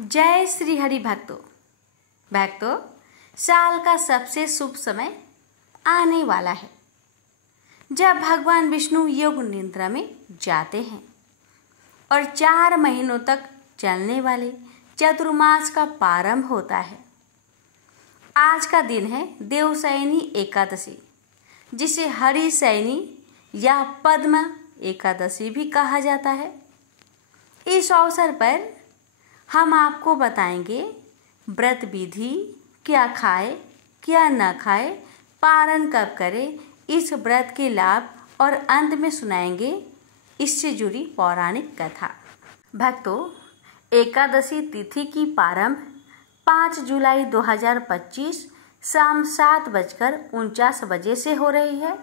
जय श्री हरि भक्तों, साल का सबसे शुभ समय आने वाला है जब भगवान विष्णु योग निद्रा में जाते हैं और 4 महीनों तक चलने वाले चतुर्मास का प्रारंभ होता है। आज का दिन है देवशयनी एकादशी, जिसे हरिशयनी या पद्म एकादशी भी कहा जाता है। इस अवसर पर हम आपको बताएंगे व्रत विधि, क्या खाए क्या न खाए, पारण कब करें, इस व्रत के लाभ और अंत में सुनाएंगे इससे जुड़ी पौराणिक कथा। भक्तों, एकादशी तिथि की प्रारंभ 5 जुलाई 2025 शाम 7:49 बजे से हो रही है।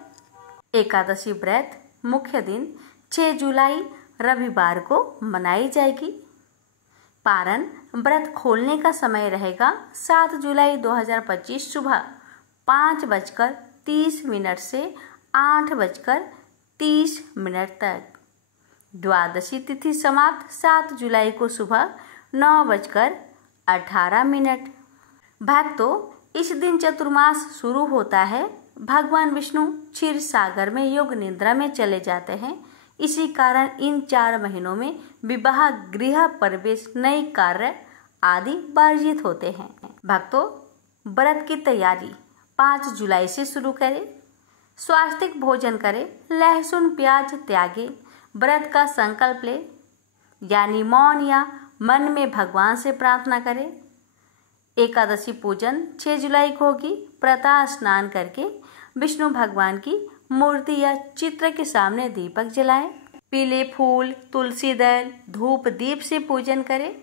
एकादशी व्रत मुख्य दिन 6 जुलाई रविवार को मनाई जाएगी। पारण व्रत खोलने का समय रहेगा 7 जुलाई 2025 सुबह 5:30 से 8:30 तक। द्वादशी तिथि समाप्त 7 जुलाई को सुबह 9:18। भक्तों, इस दिन चतुर्मास शुरू होता है। भगवान विष्णु क्षीर सागर में योग निद्रा में चले जाते हैं। इसी कारण इन 4 महीनों में विवाह, गृह प्रवेश, नए कार्य आदि वर्जित होते हैं। भक्तों, व्रत की तैयारी 5 जुलाई से शुरू करें। स्वास्थ्यिक भोजन करें, लहसुन प्याज त्यागे, व्रत का संकल्प ले, यानी मौन या मन में भगवान से प्रार्थना करें। एकादशी पूजन 6 जुलाई को होगी। प्रातः स्नान करके विष्णु भगवान की मूर्ति या चित्र के सामने दीपक जलाएं। पीले फूल, तुलसी दल, धूप दीप से पूजन करें।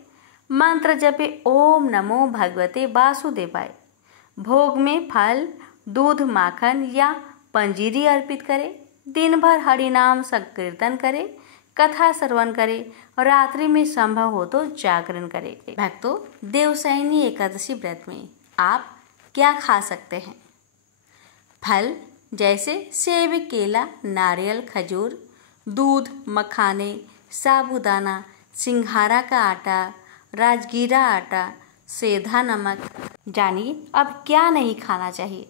मंत्र जपे ओम नमो भगवते वासुदेवाय। भोग में फल, दूध, माखन या पंजीरी अर्पित करें। दिन भर हरिनाम संकीर्तन करें, कथा श्रवण करें और रात्रि में संभव हो तो जागरण करें। भक्तों, देवशयनी एकादशी व्रत में आप क्या खा सकते हैं? फल जैसे सेब, केला, नारियल, खजूर, दूध, मखाने, साबूदाना, सिंघारा का आटा, राजगीरा आटा, सेंधा नमक। जानिए अब क्या नहीं खाना चाहिए,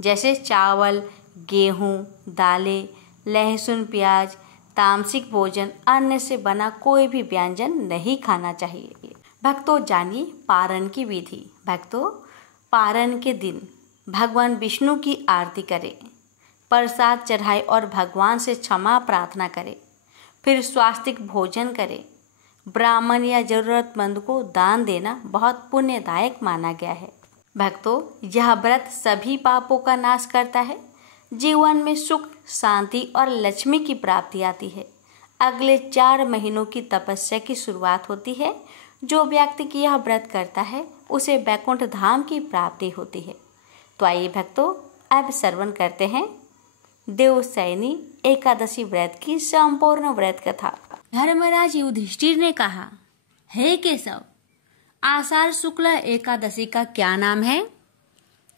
जैसे चावल, गेहूं, दालें, लहसुन प्याज, तामसिक भोजन, अन्न से बना कोई भी व्यंजन नहीं खाना चाहिए। भक्तों, जानिए पारण की विधि। भक्तों, पारण के दिन भगवान विष्णु की आरती करें, प्रसाद चढ़ाए और भगवान से क्षमा प्रार्थना करें। फिर स्वास्तिक भोजन करें। ब्राह्मण या जरूरतमंद को दान देना बहुत पुण्यदायक माना गया है। भक्तों, यह व्रत सभी पापों का नाश करता है। जीवन में सुख, शांति और लक्ष्मी की प्राप्ति आती है। अगले 4 महीनों की तपस्या की शुरुआत होती है। जो व्यक्ति की यह व्रत करता है उसे वैकुंठ धाम की प्राप्ति होती है। तो आइए भक्तों, अब श्रवण करते हैं देवशयनी एकादशी व्रत की संपूर्ण व्रत कथा। धर्मराज युधिष्ठिर ने कहा, हे केशव, आषाढ़ शुक्ल एकादशी का क्या नाम है?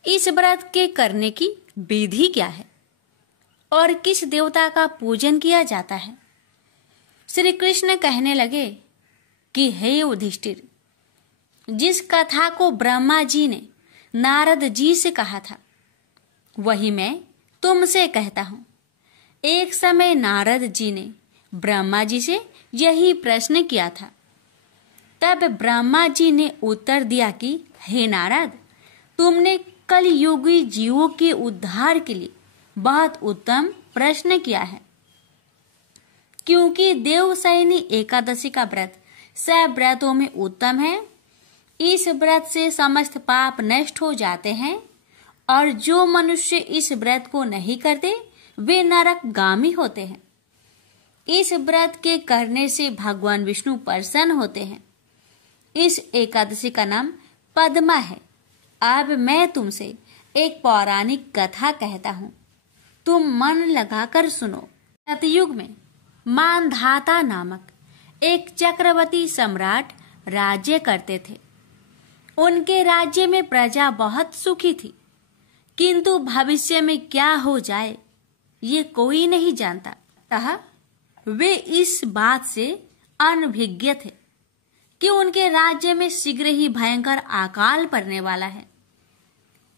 इस व्रत के करने की विधि क्या है और किस देवता का पूजन किया जाता है? श्री कृष्ण कहने लगे कि हे युधिष्ठिर, जिस कथा को ब्रह्मा जी ने नारद जी से कहा था वही मैं तुमसे कहता हूं। एक समय नारद जी ने ब्रह्मा जी से यही प्रश्न किया था। तब ब्रह्मा जी ने उत्तर दिया कि हे नारद, तुमने कलयुगी जीवों के उद्धार के लिए बहुत उत्तम प्रश्न किया है। क्योंकि देवशयनी एकादशी का व्रत सब व्रतों में उत्तम है। इस व्रत से समस्त पाप नष्ट हो जाते हैं और जो मनुष्य इस व्रत को नहीं करते वे नरकगामी होते हैं। इस व्रत के करने से भगवान विष्णु प्रसन्न होते हैं। इस एकादशी का नाम पद्मा है। अब मैं तुमसे एक पौराणिक कथा कहता हूँ, तुम मन लगाकर सुनो। सतयुग में मानधाता नामक एक चक्रवर्ती सम्राट राज्य करते थे। उनके राज्य में प्रजा बहुत सुखी थी, किंतु भविष्य में क्या हो जाए ये कोई नहीं जानता। अतः वे इस बात से अनभिज्ञ थे कि उनके राज्य में शीघ्र ही भयंकर अकाल पड़ने वाला है।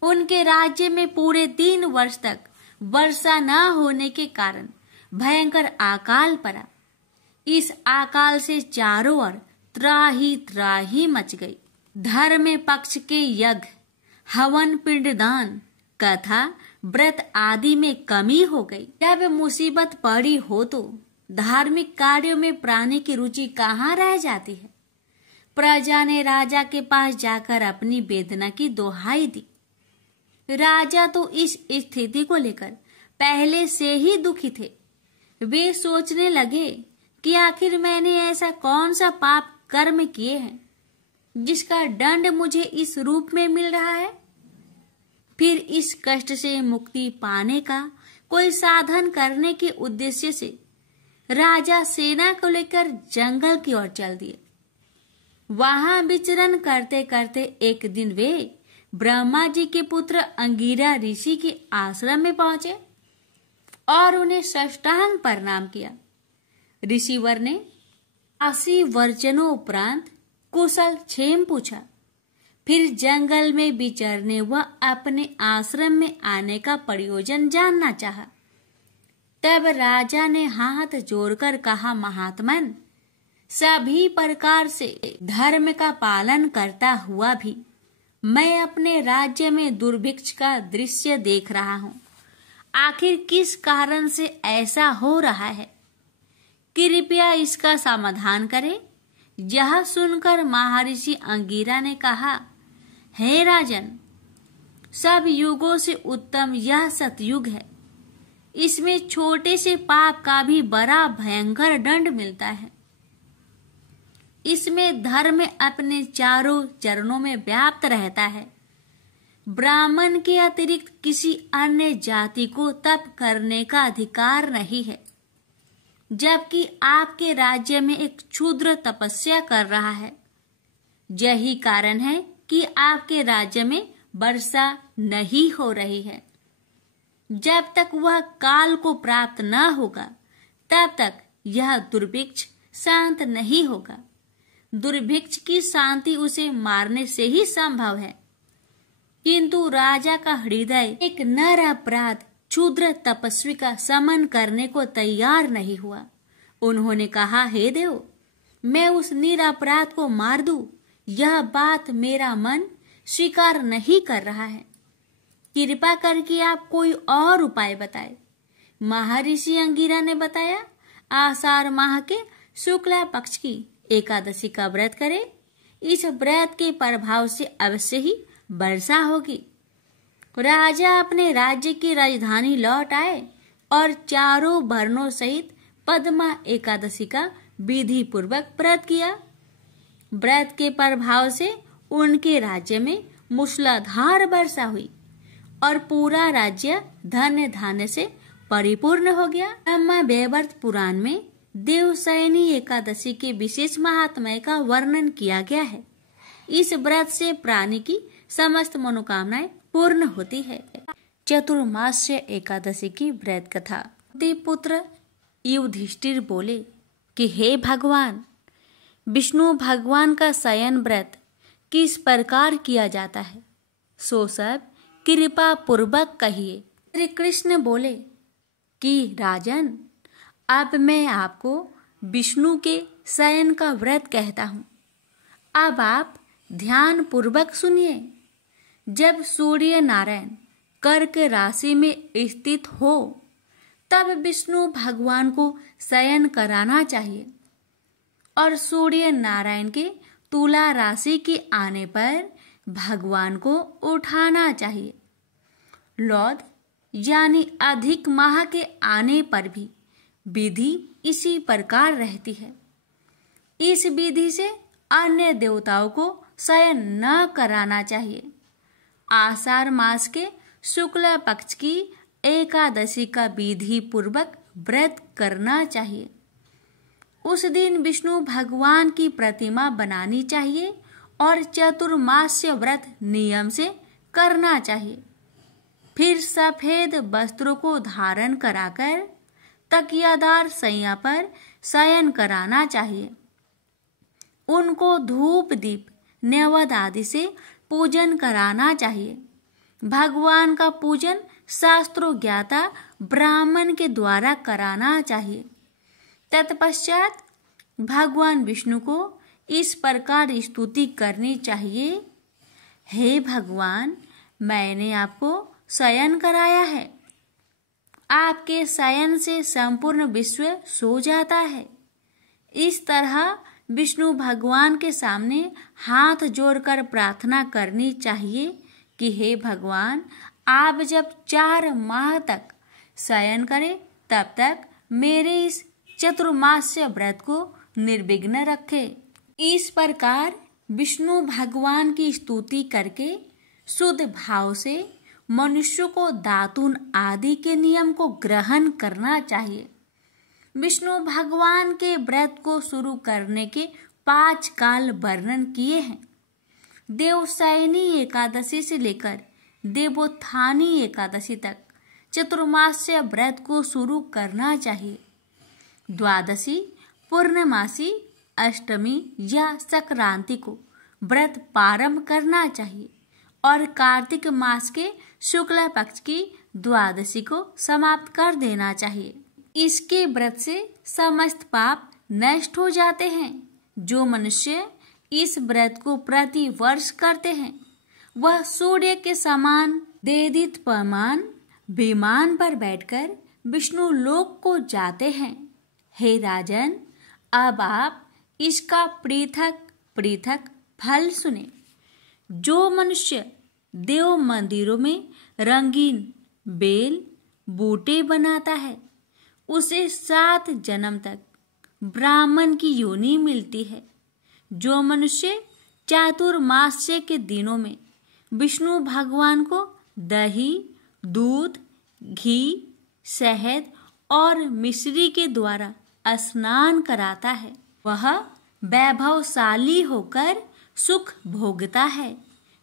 उनके राज्य में पूरे 3 वर्ष तक वर्षा न होने के कारण भयंकर अकाल पड़ा। इस अकाल से चारों ओर त्राही मच गई। धर्म पक्ष के यज्ञ, हवन, पिंडदान, कथा, व्रत आदि में कमी हो गई। जब मुसीबत पड़ी हो तो धार्मिक कार्यों में प्राणी की रुचि कहाँ रह जाती है। प्रजा ने राजा के पास जाकर अपनी वेदना की दोहाई दी। राजा तो इस स्थिति को लेकर पहले से ही दुखी थे। वे सोचने लगे कि आखिर मैंने ऐसा कौन सा पाप कर्म किए हैं जिसका दंड मुझे इस रूप में मिल रहा है। फिर इस कष्ट से मुक्ति पाने का कोई साधन करने के उद्देश्य से राजा सेना को लेकर जंगल की ओर चल दिए। वहां विचरण करते करते एक दिन वे ब्रह्मा जी के पुत्र अंगिरा ऋषि के आश्रम में पहुंचे और उन्हें साष्टांग प्रणाम किया। ऋषिवर ने 80 वर्जनों उपरांत कुशल क्षेम पूछा। फिर जंगल में विचरने व अपने आश्रम में आने का प्रयोजन जानना चाहा। तब राजा ने हाथ जोड़कर कहा, महात्मन, सभी प्रकार से धर्म का पालन करता हुआ भी मैं अपने राज्य में दुर्भिक्ष का दृश्य देख रहा हूँ। आखिर किस कारण से ऐसा हो रहा है? कृपया इसका समाधान करें। यह सुनकर महर्षि अंगिरा ने कहा, हे राजन, सब युगों से उत्तम यह सतयुग है। इसमें छोटे से पाप का भी बड़ा भयंकर दंड मिलता है। इसमें धर्म अपने चारों चरणों में व्याप्त रहता है। ब्राह्मण के अतिरिक्त किसी अन्य जाति को तप करने का अधिकार नहीं है, जबकि आपके राज्य में एक क्षुद्र तपस्या कर रहा है। यही कारण है कि आपके राज्य में वर्षा नहीं हो रही है। जब तक वह काल को प्राप्त न होगा तब तक यह दुर्भिक्ष शांत नहीं होगा। दुर्भिक्ष की शांति उसे मारने से ही संभव है। किंतु राजा का हृदय एक नर अपराध क्षुद्र तपस्वी का समन करने को तैयार नहीं हुआ। उन्होंने कहा, हे देव, मैं उस निरपराध को मार दूं, यह बात मेरा मन स्वीकार नहीं कर रहा है। कृपा करके आप कोई और उपाय बताए। महर्षि अंगिरा ने बताया, आषाढ़ माह के शुक्ला पक्ष की एकादशी का व्रत करें। इस व्रत के प्रभाव से अवश्य ही वर्षा होगी। राजा अपने राज्य की राजधानी लौट आए और चारों वर्णों सहित पद्मा एकादशी का विधि पूर्वक व्रत किया। व्रत के प्रभाव से उनके राज्य में मूसलाधार वर्षा हुई और पूरा राज्य धन्य धान्य से परिपूर्ण हो गया। ब्रह्मा वैवर्त पुराण में देवशयनी एकादशी के विशेष महात्म्य का वर्णन किया गया है। इस व्रत से प्राणी की समस्त मनोकामनाएं पूर्ण होती है। चतुर्मास्य एकादशी की व्रत कथा। पुत्र युधिष्ठिर बोले कि हे भगवान, विष्णु भगवान का शयन व्रत किस प्रकार किया जाता है, सो सब कृपा पूर्वक कहिए। श्री कृष्ण बोले कि राजन, अब मैं आपको विष्णु के शयन का व्रत कहता हूँ। अब आप ध्यान पूर्वक सुनिए। जब सूर्य नारायण कर्क राशि में स्थित हो तब विष्णु भगवान को शयन कराना चाहिए और सूर्य नारायण के तुला राशि के आने पर भगवान को उठाना चाहिए। लौद यानी अधिक माह के आने पर भी विधि इसी प्रकार रहती है। इस विधि से अन्य देवताओं को शयन न कराना चाहिए। आषाढ़ मास के शुक्ल पक्ष की एकादशी का विधि पूर्वक व्रत करना चाहिए। उस दिन विष्णु भगवान की प्रतिमा बनानी चाहिए और चतुर्मास्य व्रत नियम से करना चाहिए। फिर सफेद वस्त्रों को धारण कराकर तकियादार सैया पर शयन कराना चाहिए। उनको धूप दीप नैवेद्य आदि से पूजन कराना चाहिए। भगवान का पूजन शास्त्रों ज्ञाता ब्राह्मण के द्वारा कराना चाहिए। तत्पश्चात भगवान विष्णु को इस प्रकार स्तुति करनी चाहिए। हे भगवान, मैंने आपको शयन कराया है। आपके शयन से संपूर्ण विश्व सो जाता है। इस तरह विष्णु भगवान के सामने हाथ जोड़कर प्रार्थना करनी चाहिए कि हे भगवान, आप जब 4 माह तक शयन करें तब तक मेरे इस चतुर्मास्य व्रत को निर्विघ्न रखें। इस प्रकार विष्णु भगवान की स्तुति करके शुद्ध भाव से मनुष्य को दातून आदि के नियम को ग्रहण करना चाहिए। विष्णु भगवान के व्रत को शुरू करने के 5 काल वर्णन किए हैं। देवशयनी एकादशी से लेकर देवोत्थानी एकादशी तक चतुर्मास्य व्रत को शुरू करना चाहिए। द्वादशी, पूर्णमासी, अष्टमी या संक्रांति को व्रत प्रारंभ करना चाहिए और कार्तिक मास के शुक्ल पक्ष की द्वादशी को समाप्त कर देना चाहिए। इसके व्रत से समस्त पाप नष्ट हो जाते हैं। जो मनुष्य इस व्रत को प्रति वर्ष करते हैं वह सूर्य के समान देदीप्यमान विमान पर बैठकर विष्णु लोक को जाते हैं। हे राजन, अब आप इसका पृथक पृथक फल सुने। जो मनुष्य देव मंदिरों में रंगीन बेल बूटे बनाता है उसे 7 जन्म तक ब्राह्मण की योनि मिलती है। जो मनुष्य चातुर्मास्य के दिनों में विष्णु भगवान को दही, दूध, घी, शहद और मिश्री के द्वारा स्नान कराता है वह वैभवशाली होकर सुख भोगता है।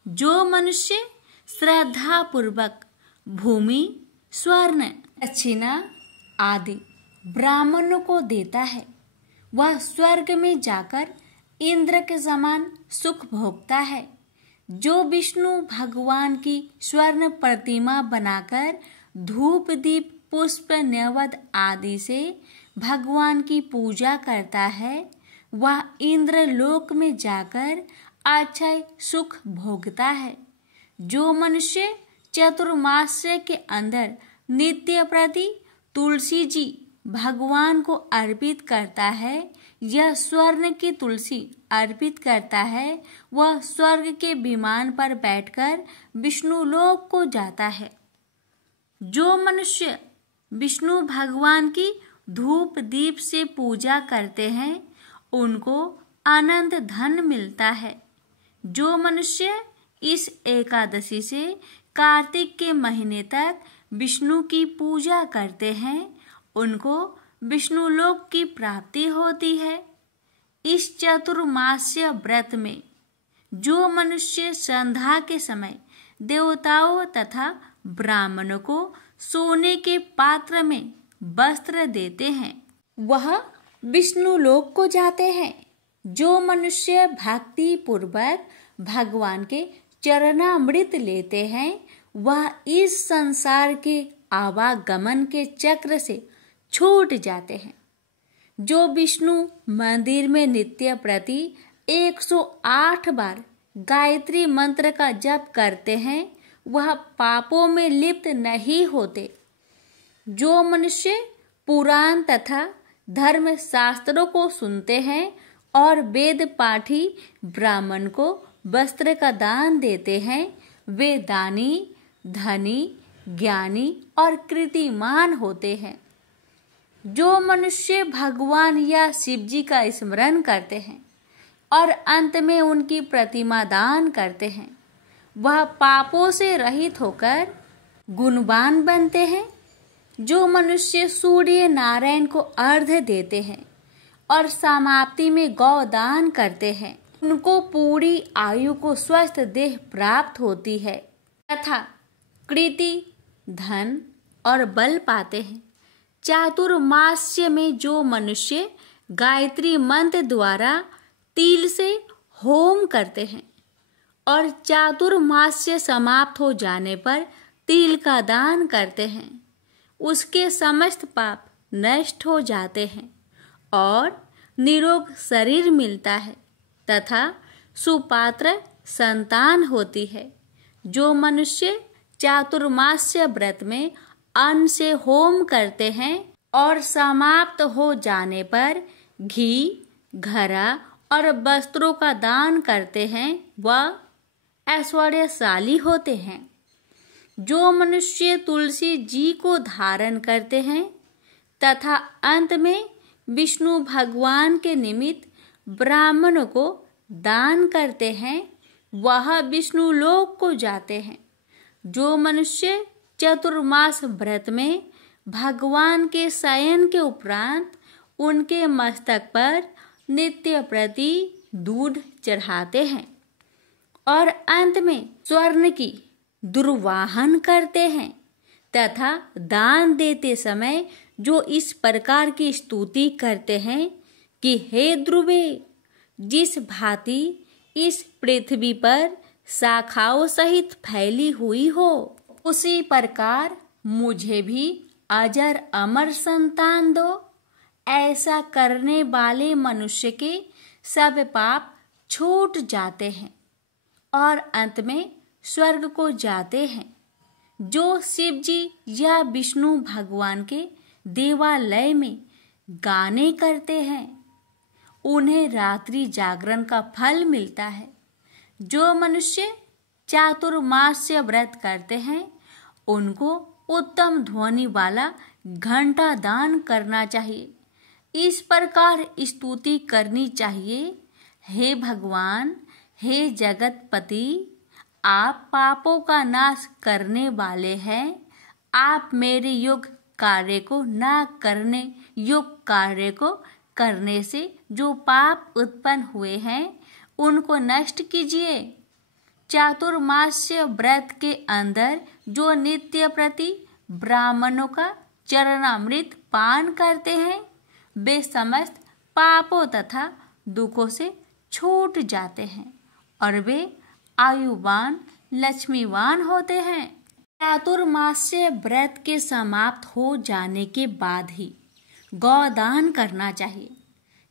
जो मनुष्य श्रद्धा पूर्वक भूमि, स्वर्ण, दक्षिणा आदि ब्राह्मणों को देता है वह स्वर्ग में जाकर इंद्र के समान सुख भोगता है। जो विष्णु भगवान की स्वर्ण प्रतिमा बनाकर धूप दीप पुष्प नैवेद्य आदि से भगवान की पूजा करता है वह इंद्र लोक में जाकर अक्षय सुख भोगता है। जो मनुष्य चतुर्मास्य के अंदर नित्य प्रति तुलसी जी भगवान को अर्पित करता है यह स्वर्ण की तुलसी अर्पित करता है वह स्वर्ग के विमान पर बैठकर विष्णु लोक को जाता है। जो मनुष्य विष्णु भगवान की धूप दीप से पूजा करते हैं उनको अनंत धन मिलता है। जो मनुष्य इस एकादशी से कार्तिक के महीने तक विष्णु की पूजा करते हैं उनको विष्णु लोक की प्राप्ति होती है। इस चतुर्मास्य व्रत में जो मनुष्य संध्या के समय देवताओं तथा ब्राह्मणों को सोने के पात्र में वस्त्र देते हैं वह विष्णु लोक को जाते हैं। जो मनुष्य भक्ति पूर्वक भगवान के चरणामृत लेते हैं वह इस संसार के आवागमन के चक्र से छूट जाते हैं। जो विष्णु मंदिर में नित्य प्रति 108 बार गायत्री मंत्र का जप करते हैं वह पापों में लिप्त नहीं होते। जो मनुष्य पुराण तथा धर्म शास्त्रों को सुनते हैं और वेद पाठी ब्राह्मण को वस्त्र का दान देते हैं वे दानी, धनी, ज्ञानी और कीर्तिमान होते हैं। जो मनुष्य भगवान या शिव जी का स्मरण करते हैं और अंत में उनकी प्रतिमा दान करते हैं वह पापों से रहित होकर गुणवान बनते हैं। जो मनुष्य सूर्य नारायण को अर्घ्य देते हैं और समाप्ति में गौदान करते हैं उनको पूरी आयु को स्वस्थ देह प्राप्त होती है तथा कीर्ति, धन और बल पाते हैं। चातुर्मास्य में जो मनुष्य गायत्री मंत्र द्वारा तिल से होम करते हैं और चातुर्मास्य समाप्त हो जाने पर तिल का दान करते हैं, उसके समस्त पाप नष्ट हो जाते हैं और निरोग शरीर मिलता है तथा सुपात्र संतान होती है। जो मनुष्य चातुर्मास्य व्रत में अन्न से होम करते हैं और समाप्त हो जाने पर घी, घड़ा और वस्त्रों का दान करते हैं, वह ऐश्वर्यशाली होते हैं। जो मनुष्य तुलसी जी को धारण करते हैं तथा अंत में विष्णु भगवान के निमित्त ब्राह्मणों को दान करते हैं, वह विष्णु लोक को जाते हैं। जो मनुष्य चतुर्मास व्रत में भगवान के शयन के उपरांत उनके मस्तक पर नित्य प्रति दूध चढ़ाते हैं और अंत में स्वर्ण की दुर्वाहन करते हैं तथा दान देते समय जो इस प्रकार की स्तुति करते हैं कि हे ध्रुवे, जिस भांति इस पृथ्वी पर शाखाओं सहित फैली हुई हो, उसी प्रकार मुझे भी अजर अमर संतान दो। ऐसा करने वाले मनुष्य के सब पाप छूट जाते हैं और अंत में स्वर्ग को जाते हैं। जो शिव जी या विष्णु भगवान के देवालय में गाने करते हैं, उन्हें रात्रि जागरण का फल मिलता है। जो मनुष्य चातुर्मास्य व्रत करते हैं, उनको उत्तम ध्वनि वाला घंटा दान करना चाहिए। इस प्रकार स्तुति करनी चाहिए, हे भगवान, हे जगतपति, आप पापों का नाश करने वाले हैं। आप मेरे योग कार्य को ना करने, योग कार्य को करने से जो पाप उत्पन्न हुए हैं, उनको नष्ट कीजिए। चातुर्मास्य व्रत के अंदर जो नित्य प्रति ब्राह्मणों का चरणामृत पान करते हैं, वे समस्त पापों तथा दुखों से छूट जाते हैं और वे आयुवान, लक्ष्मीवान होते हैं। चातुर्मास्य व्रत के समाप्त हो जाने के बाद ही गौदान करना चाहिए।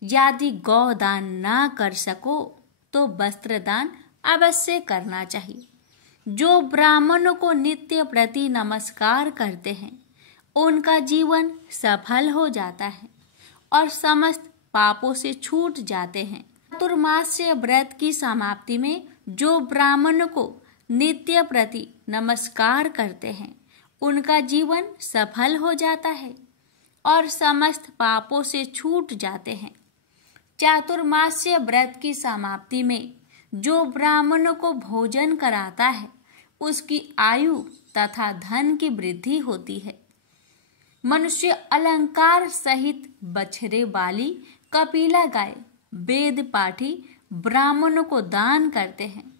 यदि गौदान ना कर सको तो वस्त्रदान अवश्य करना चाहिए। जो ब्राह्मणों को नित्य प्रति नमस्कार करते हैं, उनका जीवन सफल हो जाता है और समस्त पापों से छूट जाते हैं। चातुर्मास्य व्रत की समाप्ति में जो ब्राह्मणों को नित्य प्रति नमस्कार करते हैं, उनका जीवन सफल हो जाता है और समस्त पापों से छूट जाते हैं। चातुर्मास्य व्रत की समाप्ति में जो ब्राह्मणों को भोजन कराता है, उसकी आयु तथा धन की वृद्धि होती है। मनुष्य अलंकार सहित बछड़े वाली कपिला गाय वेद पाठी ब्राह्मणों को दान करते हैं।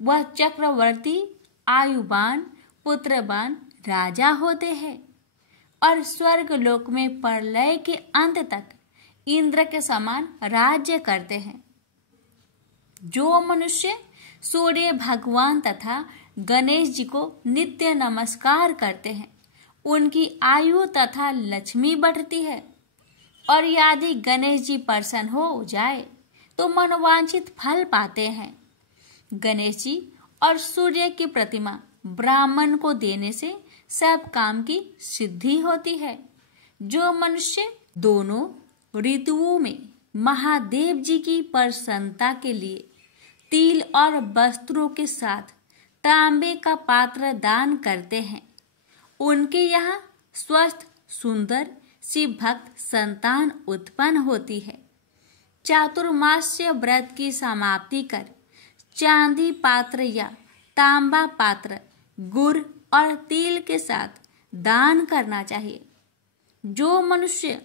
वह चक्रवर्ती, आयुवान, पुत्रवान राजा होते हैं और स्वर्ग लोक में प्रलय के अंत तक इंद्र के समान राज्य करते हैं। जो मनुष्य सूर्य भगवान तथा गणेश जी को नित्य नमस्कार करते हैं, उनकी आयु तथा लक्ष्मी बढ़ती है और यदि गणेश जी प्रसन्न हो जाए तो मनोवांछित फल पाते हैं। गणेश जी और सूर्य की प्रतिमा ब्राह्मण को देने से सब काम की सिद्धि होती है। जो मनुष्य दोनों ऋतुओं में महादेव जी की प्रसन्नता के लिए तिल और वस्त्रों के साथ तांबे का पात्र दान करते हैं, उनके यहाँ स्वस्थ, सुंदर, शिव भक्त संतान उत्पन्न होती है। चातुर्मास्य व्रत की समाप्ति कर चांदी पात्र या तांबा पात्र गुड़ और तिल के साथ दान करना चाहिए। जो मनुष्य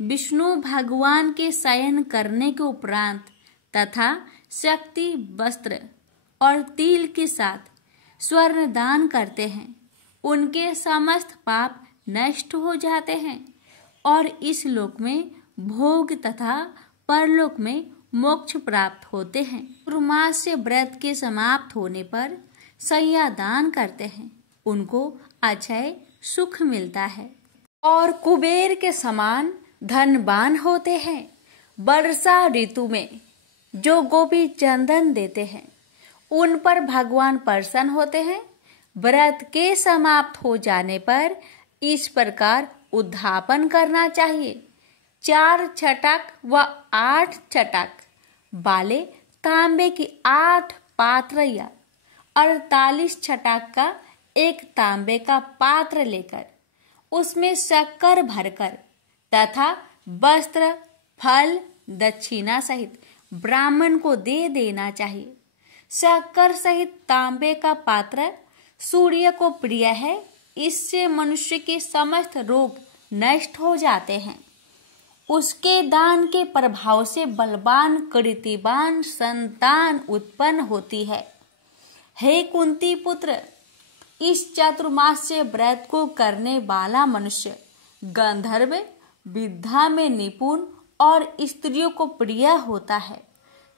विष्णु भगवान के शयन करने के उपरांत तथा शक्ति वस्त्र और तिल के साथ स्वर्ण दान करते हैं, उनके समस्त पाप नष्ट हो जाते हैं और इस लोक में भोग तथा परलोक में मोक्ष प्राप्त होते हैं। चातुर्मास से व्रत के समाप्त होने पर सैया दान करते हैं, उनको अक्षय सुख मिलता है और कुबेर के समान धनवान होते हैं। वर्षा ऋतु में जो गोपी चंदन देते हैं उन पर भगवान प्रसन्न होते हैं। व्रत के समाप्त हो जाने पर इस प्रकार उद्यापन करना चाहिए। 4 छटाक व 8 छटाक वाले तांबे की 8 पात्र या 48 छटाक का एक तांबे का पात्र लेकर उसमें शक्कर भरकर तथा वस्त्र, फल, दक्षिणा सहित ब्राह्मण को दे देना चाहिए। शक्कर सहित तांबे का पात्र सूर्य को प्रिय है, इससे मनुष्य के समस्त रोग नष्ट हो जाते हैं। उसके दान के प्रभाव से बलवान कीर्तिवान संतान उत्पन्न होती है। हे कुंती पुत्र, इस चातुर्मास्य व्रत को करने वाला मनुष्य गंधर्व विद्या में निपुण और स्त्रियों को प्रिय होता है।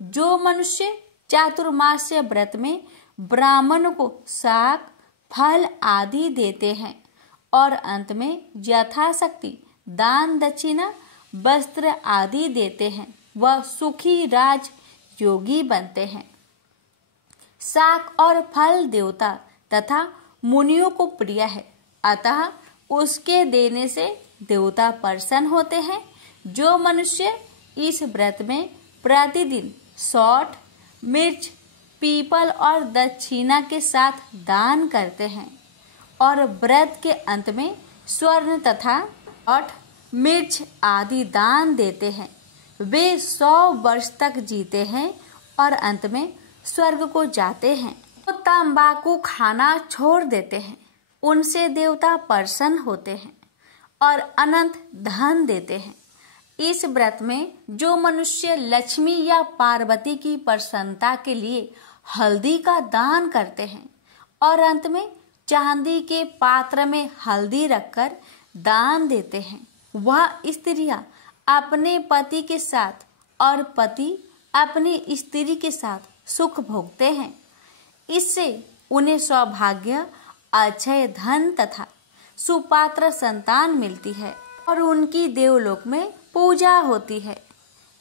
जो मनुष्य चातुर्मास्य व्रत में ब्राह्मण को शाक, फल आदि देते हैं और अंत में यथाशक्ति दान, दक्षिणा, वस्त्र आदि देते हैं, वह सुखी राज योगी बनते हैं। शाक और फल देवता तथा मुनियों को प्रिय है, अतः उसके देने से देवता प्रसन्न होते हैं। जो मनुष्य इस व्रत में प्रतिदिन सौठ, मिर्च, पीपल और दक्षिणा के साथ दान करते हैं और व्रत के अंत में स्वर्ण तथा सौठ, मिर्च आदि दान देते हैं, वे 100 वर्ष तक जीते हैं और अंत में स्वर्ग को जाते हैं। वो तंबाकू खाना छोड़ देते हैं, उनसे देवता प्रसन्न होते हैं और अनंत धन देते हैं। इस व्रत में जो मनुष्य लक्ष्मी या पार्वती की प्रसन्नता के लिए हल्दी का दान करते हैं और अंत में चांदी के पात्र में हल्दी रखकर दान देते हैं, वह स्त्रियां अपने पति के साथ और पति अपनी स्त्री के साथ सुख भोगते हैं। इससे उन्हें सौभाग्य, अक्षय धन तथा सुपात्र संतान मिलती है और उनकी देवलोक में पूजा होती है।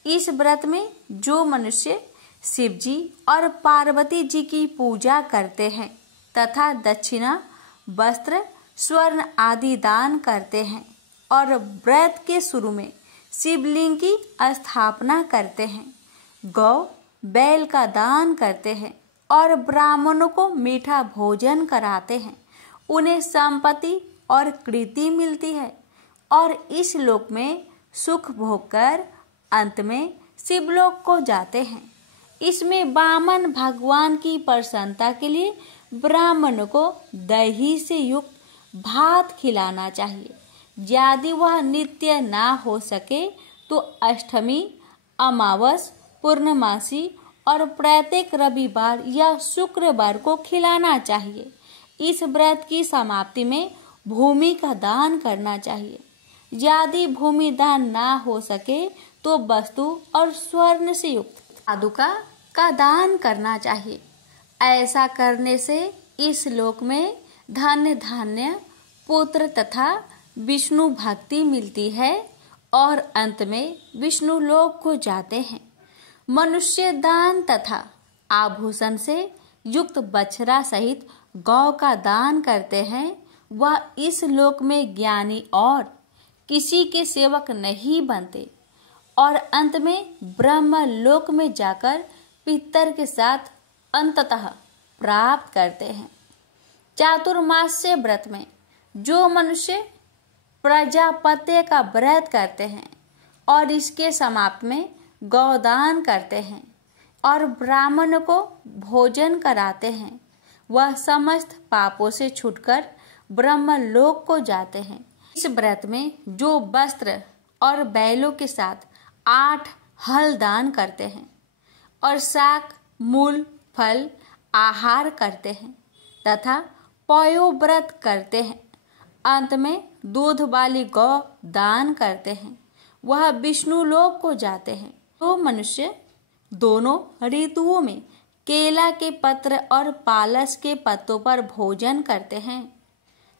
इस व्रत में जो मनुष्य शिव जी और पार्वती जी की पूजा करते हैं तथा दक्षिणा, वस्त्र, स्वर्ण आदि दान करते हैं और व्रत के शुरू में शिवलिंग की स्थापना करते हैं, गौ बैल का दान करते हैं और ब्राह्मणों को मीठा भोजन कराते हैं, उन्हें संपत्ति और कीर्ति मिलती है और इस लोक में सुख भोगकर अंत में शिवलोक को जाते हैं। इसमें वामन भगवान की प्रसन्नता के लिए ब्राह्मण को दही से युक्त भात खिलाना चाहिए। यदि वह नित्य ना हो सके तो अष्टमी, अमावस, पूर्णमासी और प्रत्येक रविवार या शुक्रवार को खिलाना चाहिए। इस व्रत की समाप्ति में भूमि का दान करना चाहिए। यदि भूमि दान ना हो सके तो वस्तु और स्वर्ण से युक्त पादुका का दान करना चाहिए। ऐसा करने से इस लोक में धन, धान्य, पुत्र तथा विष्णु भक्ति मिलती है और अंत में विष्णु लोक को जाते हैं। मनुष्य दान तथा आभूषण से युक्त बछड़ा सहित गौ का दान करते हैं, वह इस लोक में ज्ञानी और किसी के सेवक नहीं बनते और अंत में ब्रह्म लोक में जाकर पितर के साथ अंततः प्राप्त करते हैं। चातुर्मास्य व्रत में जो मनुष्य प्रजापत्य का व्रत करते हैं और इसके समाप्त में गौदान करते हैं और ब्राह्मण को भोजन कराते हैं, वह समस्त पापों से छूटकर ब्रह्म लोक को जाते हैं। इस व्रत में जो वस्त्र और बैलों के साथ 8 हल दान करते हैं और शाक, मूल, फल आहार करते हैं तथा पयो व्रत करते हैं, अंत में दूध वाली गौ दान करते हैं, वह विष्णु लोक को जाते हैं। तो मनुष्य दोनों ऋतुओं में केला के पत्र और पालस के पत्तों पर भोजन करते हैं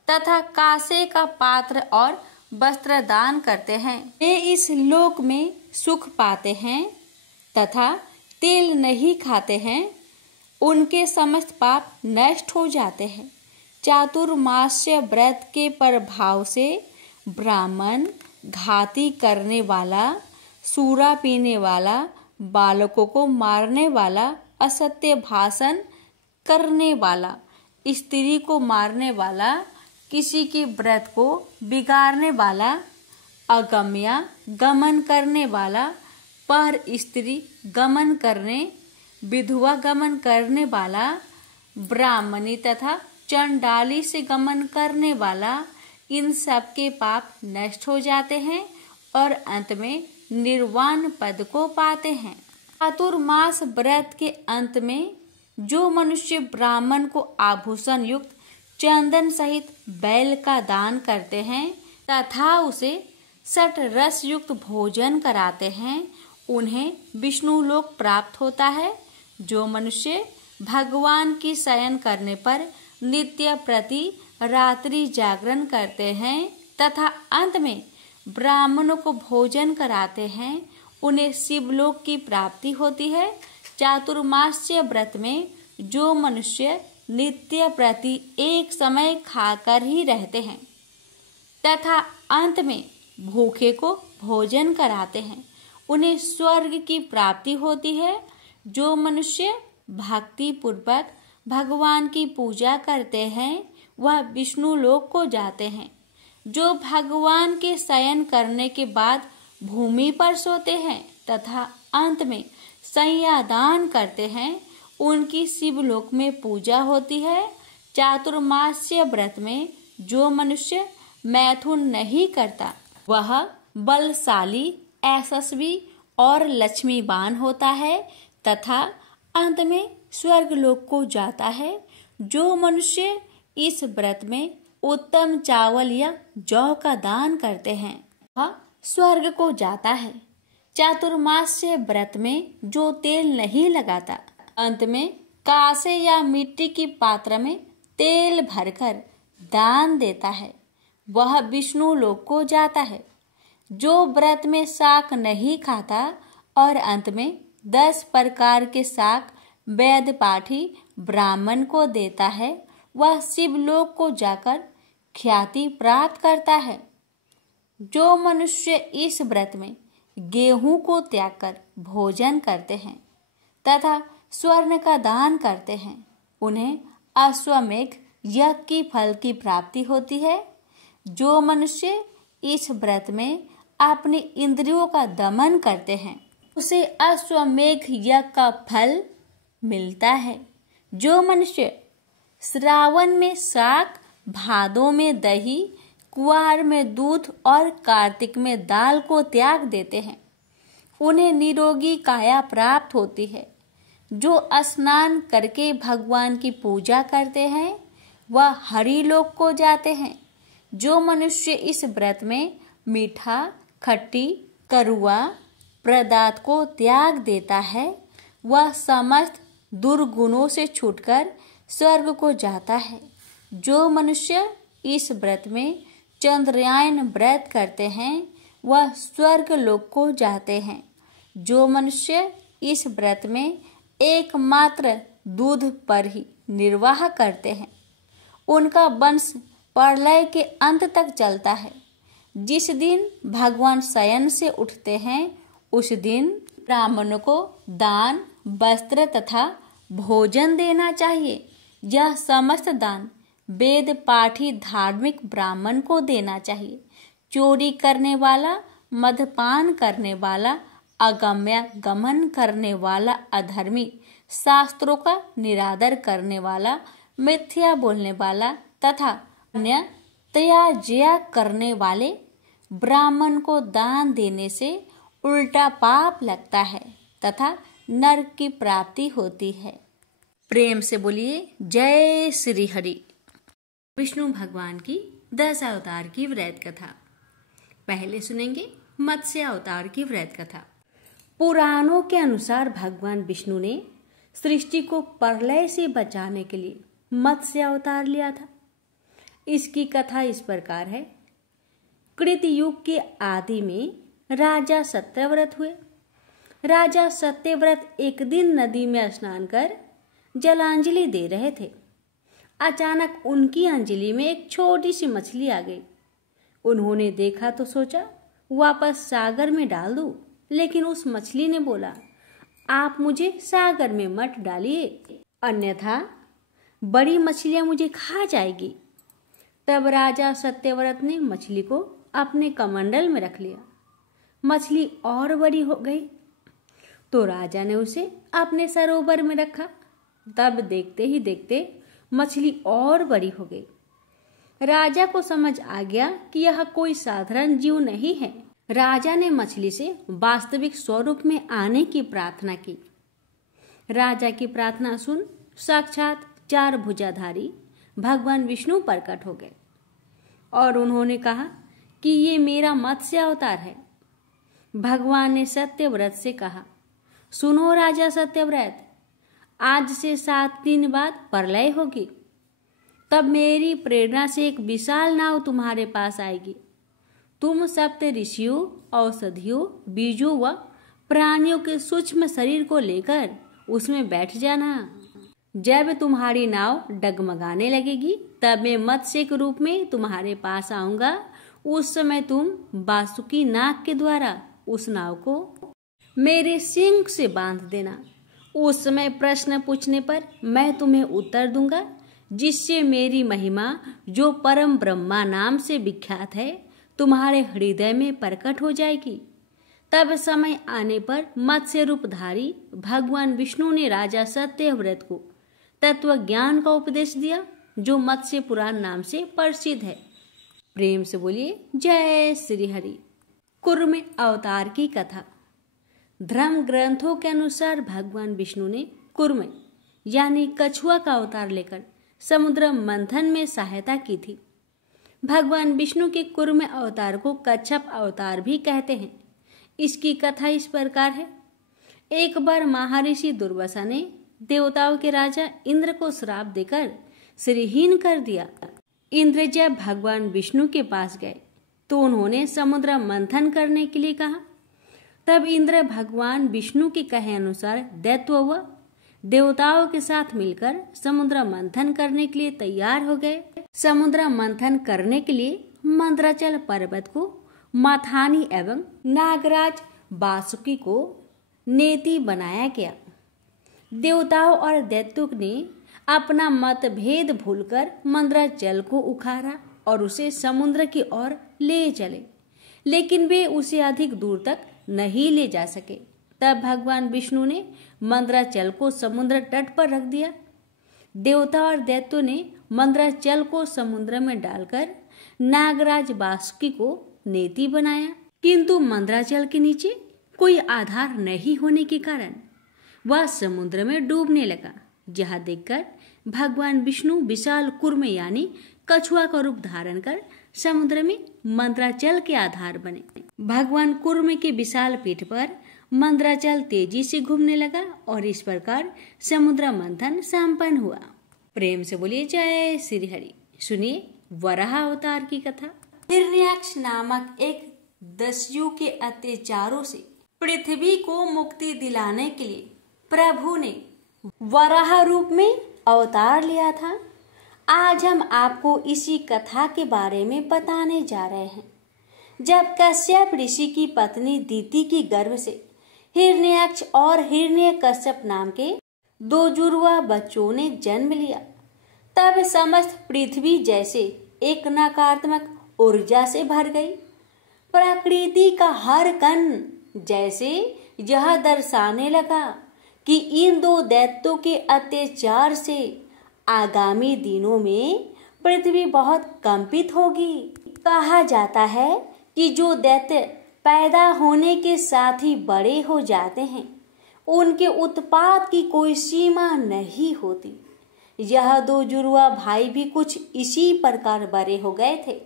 तथा कासे का पात्र और वस्त्र दान करते हैं। वे इस लोक में सुख पाते हैं तथा तेल नहीं खाते हैं। उनके समस्त पाप नष्ट हो जाते हैं। चातुर्मास्य व्रत के प्रभाव से ब्राह्मण घाती करने वाला, सूरा पीने वाला, बालकों को मारने वाला, असत्य भाषण करने वाला, स्त्री को मारने वाला, किसी के व्रत को बिगाड़ने वाला, अगम्या गमन करने वाला, पर स्त्री गमन करने, विधवा गमन करने वाला, ब्राह्मणी तथा चंडाली से गमन करने वाला, इन सब के पाप नष्ट हो जाते हैं और अंत में निर्वाण पद को पाते हैं। चातुर्मास व्रत के अंत में जो मनुष्य ब्राह्मण को आभूषण युक्त चंदन सहित बैल का दान करते हैं तथा उसे सठ रस युक्त भोजन कराते हैं, उन्हें विष्णु लोक प्राप्त होता है। जो मनुष्य भगवान की शयन करने पर नित्य प्रति रात्रि जागरण करते हैं तथा अंत में ब्राह्मणों को भोजन कराते हैं, उन्हें शिवलोक की प्राप्ति होती है। चातुर्मास्य व्रत में जो मनुष्य नित्य प्रति एक समय खाकर ही रहते हैं तथा अंत में भूखे को भोजन कराते हैं, उन्हें स्वर्ग की प्राप्ति होती है। जो मनुष्य भक्ति पूर्वक भगवान की पूजा करते हैं वह विष्णु लोक को जाते हैं। जो भगवान के शयन करने के बाद भूमि पर सोते हैं तथा अंत में संध्यादान करते हैं, उनकी शिवलोक में पूजा होती है। चातुर्मास्य व्रत में जो मनुष्य मैथुन नहीं करता वह बलशाली, यशस्वी और लक्ष्मीवान होता है तथा अंत में स्वर्गलोक को जाता है। जो मनुष्य इस व्रत में उत्तम चावल या जौ का दान करते हैं वह स्वर्ग को जाता है। चातुर्मास्य व्रत में जो तेल नहीं लगाता अंत में कासे या मिट्टी की पात्र में तेल भरकर दान देता है, वह विष्णु लोक को जाता है। जो व्रत में शाक नहीं खाता और अंत में 10 प्रकार के शाक वेद पाठी ब्राह्मण को देता है, वह शिवलोक को जाकर ख्याति प्राप्त करता है। जो मनुष्य इस व्रत में गेहूं को त्याग कर भोजन करते हैं तथा स्वर्ण का दान करते हैं, उन्हें अश्वमेघ यज्ञ की फल की प्राप्ति होती है। जो मनुष्य इस व्रत में अपनी इंद्रियों का दमन करते हैं उसे अश्वमेघ यज्ञ का फल मिलता है। जो मनुष्य श्रावण में शाक, भादों में दही, कुआर में दूध और कार्तिक में दाल को त्याग देते हैं, उन्हें निरोगी काया प्राप्त होती है। जो स्नान करके भगवान की पूजा करते हैं वह हरिलोक को जाते हैं। जो मनुष्य इस व्रत में मीठा, खट्टी, करुआ पदार्थ को त्याग देता है वह समस्त दुर्गुणों से छूटकर स्वर्ग को जाता है। जो मनुष्य इस व्रत में चंद्रयान व्रत करते हैं वह स्वर्ग लोक को जाते हैं। जो मनुष्य इस व्रत में एकमात्र दूध पर ही निर्वाह करते हैं उनका वंश प्रलय के अंत तक चलता है। जिस दिन भगवान शयन से उठते हैं उस दिन ब्राह्मणों को दान, वस्त्र तथा भोजन देना चाहिए। यह समस्त दान वेद पाठी धार्मिक ब्राह्मण को देना चाहिए। चोरी करने वाला, मदपान करने वाला, अगम्य गमन करने वाला, अधर्मी, शास्त्रों का निरादर करने वाला, मिथ्या बोलने वाला तथा अन्य त्याज्य करने वाले ब्राह्मण को दान देने से उल्टा पाप लगता है तथा नरक की प्राप्ति होती है। प्रेम से बोलिए जय श्री हरि। विष्णु भगवान की 10 अवतार की व्रत कथा। पहले सुनेंगे मत्स्य अवतार की व्रत कथा। पुराणों के अनुसार भगवान विष्णु ने सृष्टि को प्रलय से बचाने के लिए मत्स्य अवतार लिया था। इसकी कथा इस प्रकार है। कृत युग के आदि में राजा सत्यव्रत हुए। राजा सत्यव्रत एक दिन नदी में स्नान कर जलांजलि दे रहे थे। अचानक उनकी अंजलि में एक छोटी सी मछली आ गई। उन्होंने देखा तो सोचा वापस सागर में डाल दूं, लेकिन उस मछली ने बोला, आप मुझे सागर में मत डालिए, अन्यथा बड़ी मछलियां मुझे खा जाएगी। तब राजा सत्यव्रत ने मछली को अपने कमंडल में रख लिया। मछली और बड़ी हो गई तो राजा ने उसे अपने सरोवर में रखा। तब देखते ही देखते मछली और बड़ी हो गई। राजा को समझ आ गया कि यह कोई साधारण जीव नहीं है। राजा ने मछली से वास्तविक स्वरूप में आने की प्रार्थना की। राजा की प्रार्थना सुन साक्षात 4 भुजाधारी भगवान विष्णु प्रकट हो गए और उन्होंने कहा कि ये मेरा मत्स्य अवतार है। भगवान ने सत्यव्रत से कहा, सुनो राजा सत्यव्रत, आज से 7 दिन बाद प्रलय होगी। तब मेरी प्रेरणा से एक विशाल नाव तुम्हारे पास आएगी। तुम सप्त ऋषियों, औषधियों, बीजों व प्राणियों के सूक्ष्म शरीर को लेकर उसमें बैठ जाना। जब तुम्हारी नाव डगमगाने लगेगी तब मैं मत्स्य के रूप में तुम्हारे पास आऊंगा। उस समय तुम बासुकी नाग के द्वारा उस नाव को मेरे सिंह से बांध देना। उस समय प्रश्न पूछने पर मैं तुम्हें उत्तर दूंगा, जिससे मेरी महिमा, जो परम ब्रह्मा नाम से विख्यात है, तुम्हारे हृदय में प्रकट हो जाएगी। तब समय आने पर मत्स्य रूपधारी भगवान विष्णु ने राजा सत्यव्रत को तत्व ज्ञान का उपदेश दिया, जो मत्स्य पुराण नाम से प्रसिद्ध है। प्रेम से बोलिए जय श्री हरि। कुर्म अवतार की कथा। धर्म ग्रंथों के अनुसार भगवान विष्णु ने कुर्म यानी कछुआ का अवतार लेकर समुद्र मंथन में सहायता की थी। भगवान विष्णु के कुर्म अवतार को कच्छप अवतार भी कहते हैं। इसकी कथा इस प्रकार है। एक बार महर्षि दुर्वासा ने देवताओं के राजा इंद्र को श्राप देकर श्रीहीन कर दिया। इंद्र जब भगवान विष्णु के पास गए तो उन्होंने समुद्र मंथन करने के लिए कहा। तब इंद्र भगवान विष्णु के कहे अनुसार दैत्य व देवताओं के साथ मिलकर समुद्र मंथन करने के लिए तैयार हो गए। समुद्र मंथन करने के लिए मंद्राचल पर्वत को माथानी एवं नागराज बासुकी को नेति बनाया गया। देवताओं और दैत्यों ने अपना मतभेद भूलकर मंद्राचल को उखाड़ा और उसे समुद्र की ओर ले चले, लेकिन वे उसे अधिक दूर तक नहीं ले जा सके। तब भगवान विष्णु ने मंद्राचल को समुद्र तट पर रख दिया। देवता और दैत्यों ने मंद्राचल को समुद्र में डालकर नागराज बासुकी को नेति बनाया, किंतु मंद्राचल के नीचे कोई आधार नहीं होने के कारण वह समुद्र में डूबने लगा। जहाँ देखकर भगवान विष्णु विशाल कुर्म यानी कछुआ का रूप धारण कर समुद्र में मंद्राचल के आधार बने। भगवान कुर्म के विशाल पीठ पर मंद्राचल तेजी से घूमने लगा और इस प्रकार समुद्र मंथन संपन्न हुआ। प्रेम से बोलिए जय श्री हरि। सुनिए वराह अवतार की कथा। हिरण्याक्ष नामक एक दस्यु के अत्याचारों से पृथ्वी को मुक्ति दिलाने के लिए प्रभु ने वराह रूप में अवतार लिया था। आज हम आपको इसी कथा के बारे में बताने जा रहे हैं। जब कश्यप ऋषि की पत्नी दीति की गर्भ से हिरण्याक्ष और हिरण्यकश्यप नाम के 2 जुड़वा बच्चों ने जन्म लिया, तब समस्त पृथ्वी जैसे एक नकारात्मक ऊर्जा से भर गई। प्रकृति का हर कण जैसे यह दर्शाने लगा कि इन 2 दैत्यों के अत्याचार से आगामी दिनों में पृथ्वी बहुत कंपित होगी। कहा जाता है कि जो दैत्य पैदा होने के साथ ही बड़े हो जाते हैं, उनके उत्पात की कोई सीमा नहीं होती। यह 2 जुड़वा भाई भी कुछ इसी प्रकार बड़े हो गए थे।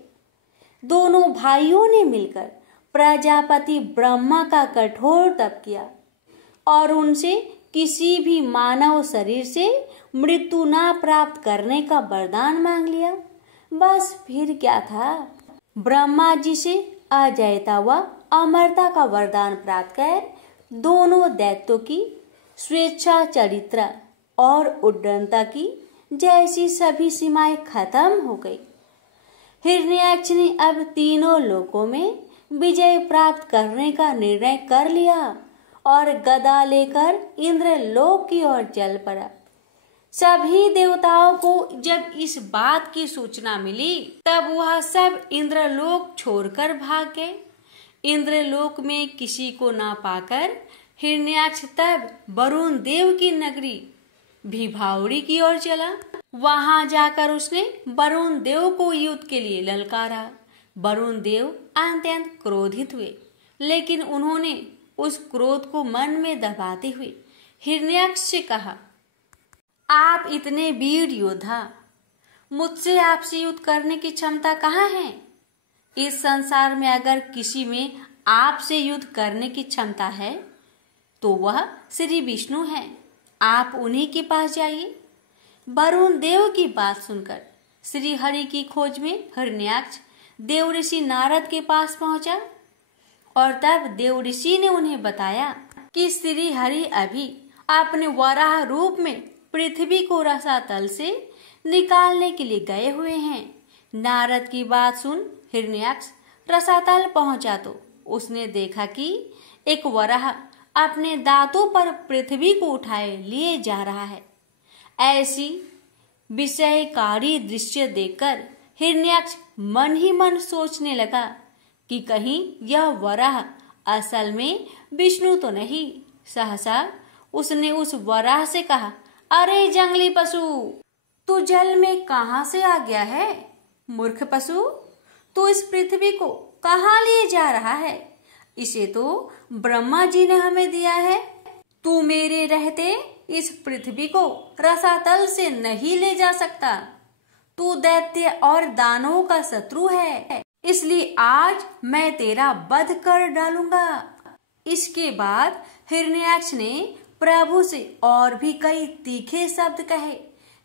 दोनों भाइयों ने मिलकर प्रजापति ब्रह्मा का कठोर तप किया और उनसे किसी भी मानव शरीर से मृत्यु ना प्राप्त करने का वरदान मांग लिया। बस फिर क्या था, ब्रह्मा जी से अजयता व अमरता का वरदान प्राप्त कर दोनों दैत्यों की स्वेच्छा चरित्र और उड्डनता की जैसी सभी सीमाएं खत्म हो गई। हिरण्याक्ष ने अब तीनों लोकों में विजय प्राप्त करने का निर्णय कर लिया और गदा लेकर इंद्रलोक की ओर चल पड़ा। सभी देवताओं को जब इस बात की सूचना मिली तब वह सब इंद्रलोक छोड़कर भाग गए। इंद्रलोक में किसी को ना पाकर हिरण्याक्ष तब वरुण देव की नगरी भिभावरी की ओर चला। वहां जाकर उसने वरुण देव को युद्ध के लिए ललकारा। वरुण देव अत्यंत क्रोधित हुए, लेकिन उन्होंने उस क्रोध को मन में दबाते हुए हिरण्याक्ष से कहा, आप इतने वीर योद्धा, मुझसे आपसे युद्ध करने की क्षमता कहाँ है? इस संसार में अगर किसी में आपसे युद्ध करने की क्षमता है तो वह श्री विष्णु हैं। आप उन्हीं के पास जाइए। वरुण देव की बात सुनकर श्री हरि की खोज में हिरण्याक्ष देव ऋषि नारद के पास पहुंचा और तब देव ऋषि ने उन्हें बताया कि श्री हरि अभी अपने वराह रूप में पृथ्वी को रसातल से निकालने के लिए गए हुए हैं। नारद की बात सुन हिरण्याक्ष रसातल पहुंचा तो उसने देखा कि एक वराह अपने दांतों पर पृथ्वी को उठाए लिए जा रहा है। ऐसी विस्मयकारी दृश्य देखकर हिरण्याक्ष मन ही मन सोचने लगा कि कहीं यह वराह असल में विष्णु तो नहीं। सहसा उसने उस वराह से कहा, अरे जंगली पशु, तू जल में कहां से आ गया है? मूर्ख पशु, तू इस पृथ्वी को कहां लिए जा रहा है? इसे तो ब्रह्मा जी ने हमें दिया है। तू मेरे रहते इस पृथ्वी को रसातल से नहीं ले जा सकता। तू दैत्य और दानवों का शत्रु है, इसलिए आज मैं तेरा वध कर डालूंगा। इसके बाद हिरण्याक्ष ने प्रभु से और भी कई तीखे शब्द कहे,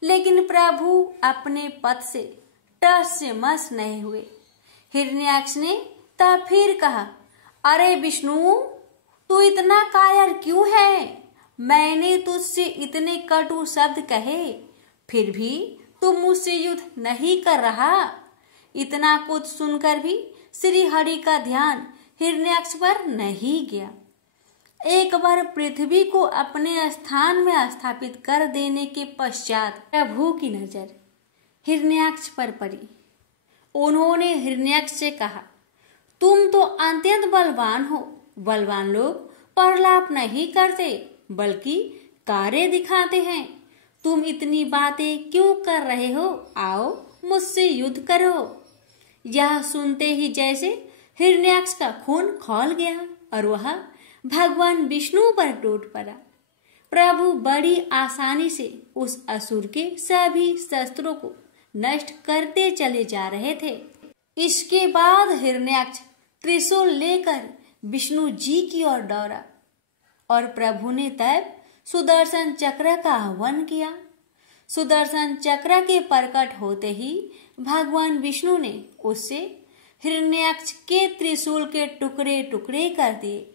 लेकिन प्रभु अपने पद से टस से मस नहीं हुए। हिरण्याक्ष ने तब फिर कहा, अरे विष्णु, तू इतना कायर क्यों है? मैंने तुझसे इतने कटु शब्द कहे, फिर भी तू मुझसे युद्ध नहीं कर रहा। इतना कुछ सुनकर भी श्री हरि का ध्यान हिरण्याक्ष पर नहीं गया। एक बार पृथ्वी को अपने स्थान में स्थापित कर देने के पश्चात प्रभु की नजर हिरण्याक्ष पर पड़ी। उन्होंने हिरण्याक्ष से कहा, तुम तो अत्यंत बलवान हो। बलवान लोग प्रलाप नहीं करते बल्कि कार्य दिखाते हैं। तुम इतनी बातें क्यों कर रहे हो? आओ मुझसे युद्ध करो। यह सुनते ही जैसे हिरण्याक्ष का खून खौल गया और वह भगवान विष्णु पर टूट पड़ा। प्रभु बड़ी आसानी से उस असुर के सभी शस्त्रों को नष्ट करते चले जा रहे थे। इसके बाद हिरण्याक्ष त्रिशूल लेकर विष्णु जी की ओर दौड़ा और प्रभु ने तब सुदर्शन चक्र का आह्वान किया। सुदर्शन चक्र के प्रकट होते ही भगवान विष्णु ने उससे हिरण्याक्ष के त्रिशूल के टुकड़े टुकड़े कर दिए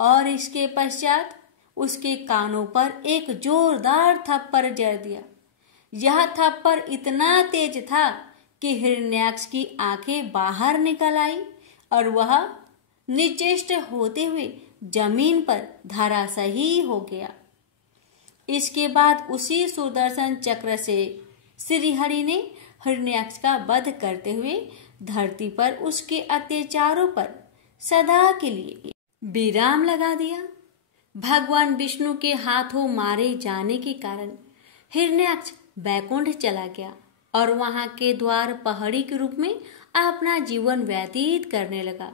और इसके पश्चात उसके कानों पर एक जोरदार थप्पड़ जड़ दिया। यह थप्पड़ इतना तेज था कि हिरण्याक्ष की आंखें बाहर निकल आई और वह निचेष्ट होते हुए जमीन पर धराशायी हो गया। इसके बाद उसी सुदर्शन चक्र से श्री हरि ने हिरण्याक्ष का वध करते हुए धरती पर उसके अत्याचारों पर सदा के लिए विराम लगा दिया। भगवान विष्णु के हाथों मारे जाने के कारण हिरण्याक्ष बैकुंठ चला गया और वहां के द्वार पहाड़ी के रूप में अपना जीवन व्यतीत करने लगा।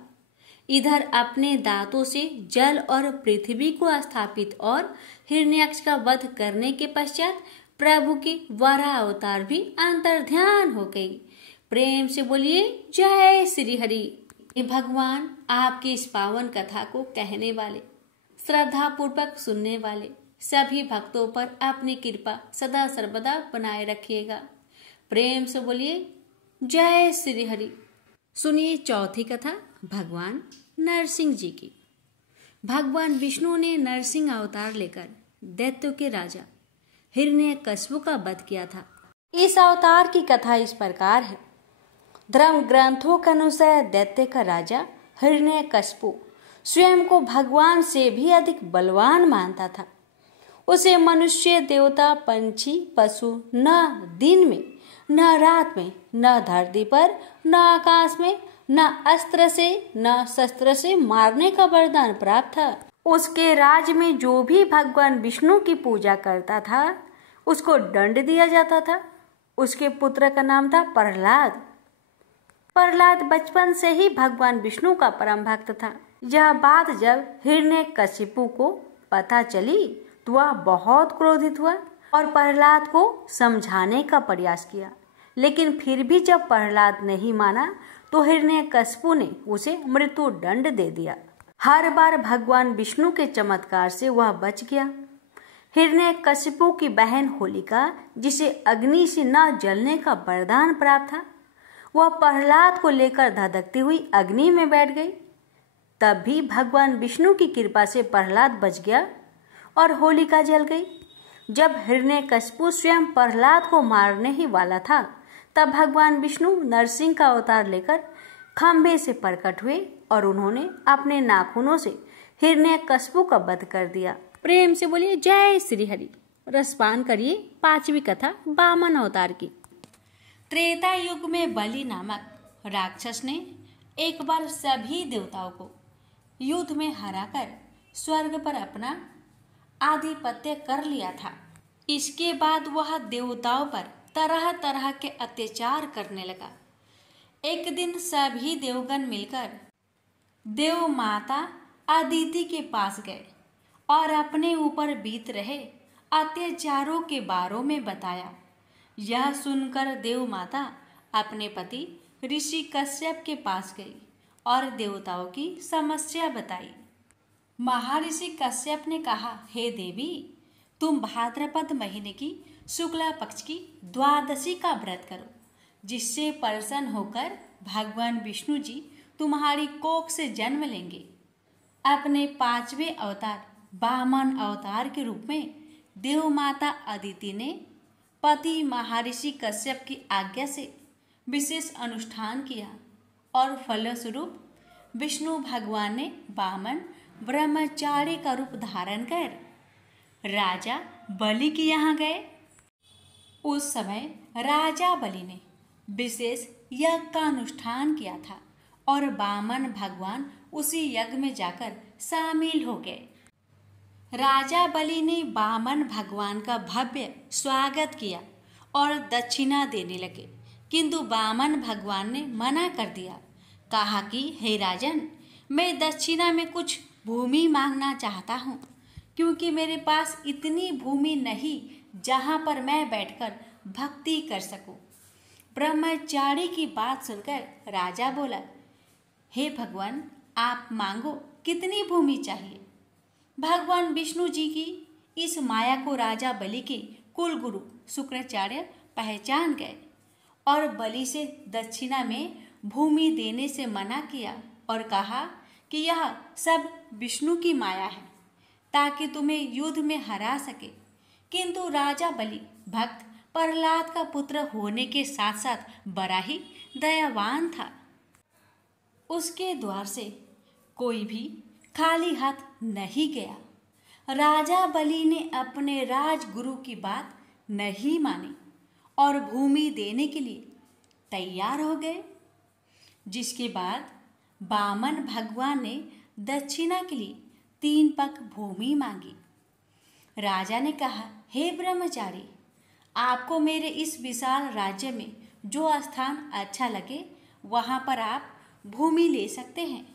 इधर अपने दांतों से जल और पृथ्वी को स्थापित और हिरण्याक्ष का वध करने के पश्चात प्रभु के वराह अवतार भी अंतर्ध्यान हो गई। प्रेम से बोलिए जय श्री हरि। भगवान आपकी इस पावन कथा को कहने वाले श्रद्धा पूर्वक सुनने वाले सभी भक्तों पर अपनी कृपा सदा सर्वदा बनाए रखिएगा। प्रेम से बोलिए जय श्री हरि। सुनिए चौथी कथा भगवान नरसिंह जी की। भगवान विष्णु ने नरसिंह अवतार लेकर दैत्यों के राजा हिरण्यकशिपु का वध किया था। इस अवतार की कथा इस प्रकार है। धर्म ग्रंथों के अनुसार दैत्य का राजा हिरण्यकशिपु स्वयं को भगवान से भी अधिक बलवान मानता था। उसे मनुष्य, देवता, पंछी, पशु न दिन में, न रात में, न धरती पर, न आकाश में, न अस्त्र से, न शस्त्र से मारने का वरदान प्राप्त था। उसके राज्य में जो भी भगवान विष्णु की पूजा करता था उसको दंड दिया जाता था। उसके पुत्र का नाम था प्रहलाद। प्रहलाद बचपन से ही भगवान विष्णु का परम भक्त था। यह बात जब हिरण्यकशिपु को पता चली तो वह बहुत क्रोधित हुआ और प्रहलाद को समझाने का प्रयास किया, लेकिन फिर भी जब प्रहलाद नहीं माना तो हिरण्यकशिपु ने उसे मृत्यु दंड दे दिया। हर बार भगवान विष्णु के चमत्कार से वह बच गया। हिरण्यकशिपु की बहन होलिका, जिसे अग्नि से न जलने का वरदान प्राप्त था, वह प्रहलाद को लेकर धधकती हुई अग्नि में बैठ गई। तब भी भगवान विष्णु की कृपा से प्रहलाद बच गया और होलिका जल गई। जब हिरण्यकशिपु स्वयं प्रहलाद को मारने ही वाला था तब भगवान विष्णु नरसिंह का अवतार लेकर खंभे से प्रकट हुए और उन्होंने अपने नाखूनों से हिरण्यकशिपु का वध कर दिया। प्रेम से बोलिए जय श्री हरि। रसपान करिए पांचवी कथा वामन अवतार की। त्रेता युग में बलि नामक राक्षस ने एक बार सभी देवताओं को युद्ध में हराकर स्वर्ग पर अपना आधिपत्य कर लिया था। इसके बाद वह देवताओं पर तरह तरह के अत्याचार करने लगा। एक दिन सभी देवगण मिलकर देव माता अदिति के पास गए और अपने ऊपर बीत रहे अत्याचारों के बारे में बताया। यह सुनकर देव माता अपने पति ऋषि कश्यप के पास गई और देवताओं की समस्या बताई। महर्षि कश्यप ने कहा, हे देवी, तुम भाद्रपद महीने की शुक्ला पक्ष की द्वादशी का व्रत करो, जिससे प्रसन्न होकर भगवान विष्णु जी तुम्हारी कोख से जन्म लेंगे। अपने पांचवें अवतार वामन अवतार के रूप में देव माता अदिति ने पति महर्षि कश्यप की आज्ञा से विशेष अनुष्ठान किया और फलस्वरूप विष्णु भगवान ने वामन ब्रह्मचारी का रूप धारण कर राजा बलि के यहाँ गए। उस समय राजा बलि ने विशेष यज्ञ का अनुष्ठान किया था और वामन भगवान उसी यज्ञ में जाकर शामिल हो गए। राजा बलि ने वामन भगवान का भव्य स्वागत किया और दक्षिणा देने लगे, किंतु वामन भगवान ने मना कर दिया। कहा कि हे राजन, मैं दक्षिणा में कुछ भूमि मांगना चाहता हूँ, क्योंकि मेरे पास इतनी भूमि नहीं जहाँ पर मैं बैठकर भक्ति कर सकूं। ब्रह्मचारी की बात सुनकर राजा बोला, हे भगवान, आप मांगो, कितनी भूमि चाहिए। भगवान विष्णु जी की इस माया को राजा बलि के कुल गुरु शुक्राचार्य पहचान गए और बलि से दक्षिणा में भूमि देने से मना किया और कहा कि यह सब विष्णु की माया है, ताकि तुम्हें युद्ध में हरा सके। किंतु राजा बलि भक्त प्रहलाद का पुत्र होने के साथ साथ बड़ा ही दयावान था। उसके द्वार से कोई भी खाली हाथ नहीं गया। राजा बलि ने अपने राजगुरु की बात नहीं मानी और भूमि देने के लिए तैयार हो गए। जिसके बाद वामन भगवान ने दक्षिणा के लिए 3 पग भूमि मांगी। राजा ने कहा, हे ब्रह्मचारी, आपको मेरे इस विशाल राज्य में जो स्थान अच्छा लगे वहाँ पर आप भूमि ले सकते हैं।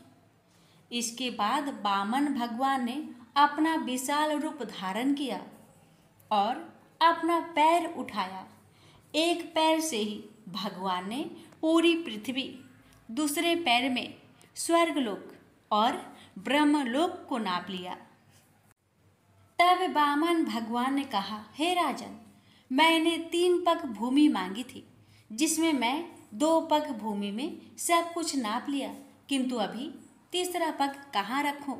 इसके बाद वामन भगवान ने अपना विशाल रूप धारण किया और अपना पैर उठाया। एक पैर से ही भगवान ने पूरी पृथ्वी, दूसरे पैर में स्वर्गलोक और ब्रह्मलोक को नाप लिया। तब वामन भगवान ने कहा, हे राजन, मैंने 3 पग भूमि मांगी थी, जिसमें मैं 2 पग भूमि में सब कुछ नाप लिया, किंतु अभी तीसरा पग कहाँ रखूं?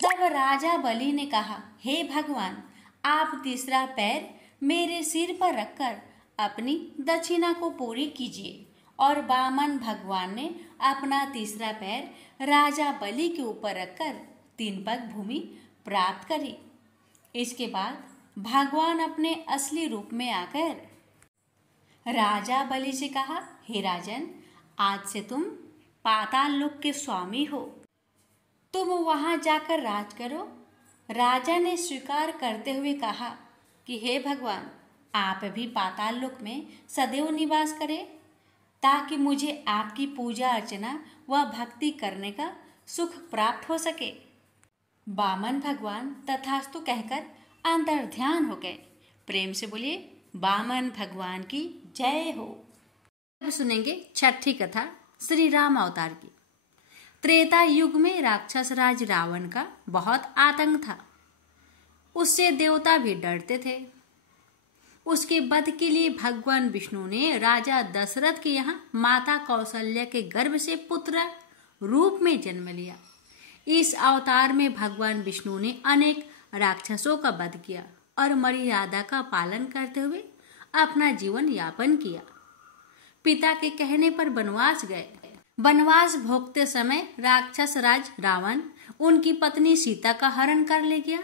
तब राजा बलि ने कहा, हे भगवान, आप तीसरा पैर मेरे सिर पर रखकर अपनी दक्षिणा को पूरी कीजिए। और वामन भगवान ने अपना तीसरा पैर राजा बलि के ऊपर रखकर 3 पग भूमि प्राप्त करी। इसके बाद भगवान अपने असली रूप में आकर राजा बलि से कहा, हे राजन, आज से तुम पाताल लोक के स्वामी हो, तुम वहां जाकर राज करो। राजा ने स्वीकार करते हुए कहा कि हे भगवान, आप भी पाताल लोक में सदैव निवास करें, ताकि मुझे आपकी पूजा अर्चना व भक्ति करने का सुख प्राप्त हो सके। वामन भगवान तथास्तु कहकर अंतर्ध्यान हो गए। प्रेम से बोलिए, वामन भगवान की जय हो। अब सुनेंगे छठी कथा श्री राम अवतार की। त्रेता युग में राक्षस राज रावण का बहुत आतंक था। उससे देवता भी डरते थे। उसके वध के लिए भगवान विष्णु ने राजा दशरथ के यहाँ माता कौशल्या के गर्भ से पुत्र रूप में जन्म लिया। इस अवतार में भगवान विष्णु ने अनेक राक्षसों का वध किया और मर्यादा का पालन करते हुए अपना जीवन यापन किया। पिता के कहने पर वनवास गए। वनवास भोगते समय राक्षस राज रावण उनकी पत्नी सीता का हरण कर ले गया।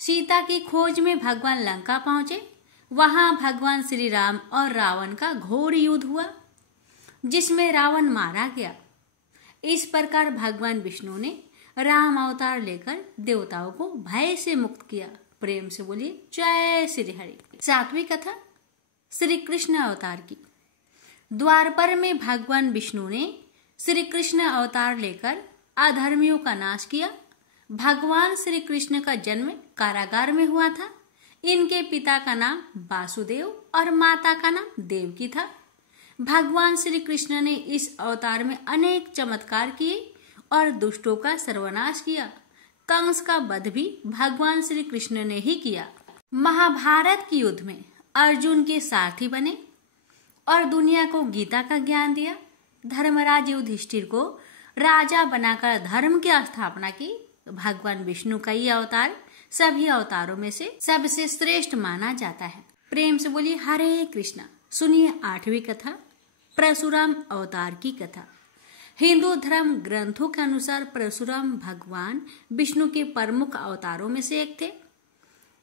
सीता की खोज में भगवान लंका पहुंचे। वहां भगवान श्री राम और रावण का घोर युद्ध हुआ, जिसमें रावण मारा गया। इस प्रकार भगवान विष्णु ने राम अवतार लेकर देवताओं को भय से मुक्त किया। प्रेम से बोलिए, जय श्री हरि। 7वीं कथा श्री कृष्ण अवतार की। द्वापर में भगवान विष्णु ने श्री कृष्ण अवतार लेकर अधर्मियों का नाश किया। भगवान श्री कृष्ण का जन्म कारागार में हुआ था। इनके पिता का नाम वासुदेव और माता का नाम देवकी था। भगवान श्री कृष्ण ने इस अवतार में अनेक चमत्कार किए और दुष्टों का सर्वनाश किया। कंस का वध भी भगवान श्री कृष्ण ने ही किया। महाभारत के युद्ध में अर्जुन के सारथी बने और दुनिया को गीता का ज्ञान दिया। धर्मराज युधिष्ठिर को राजा बनाकर धर्म की स्थापना की। भगवान विष्णु का ये अवतार सभी अवतारों में से सबसे श्रेष्ठ माना जाता है। प्रेम से बोलिए, हरे कृष्णा। सुनिए 8वीं कथा परशुराम अवतार की कथा। हिंदू धर्म ग्रंथों के अनुसार परशुराम भगवान विष्णु के प्रमुख अवतारों में से एक थे।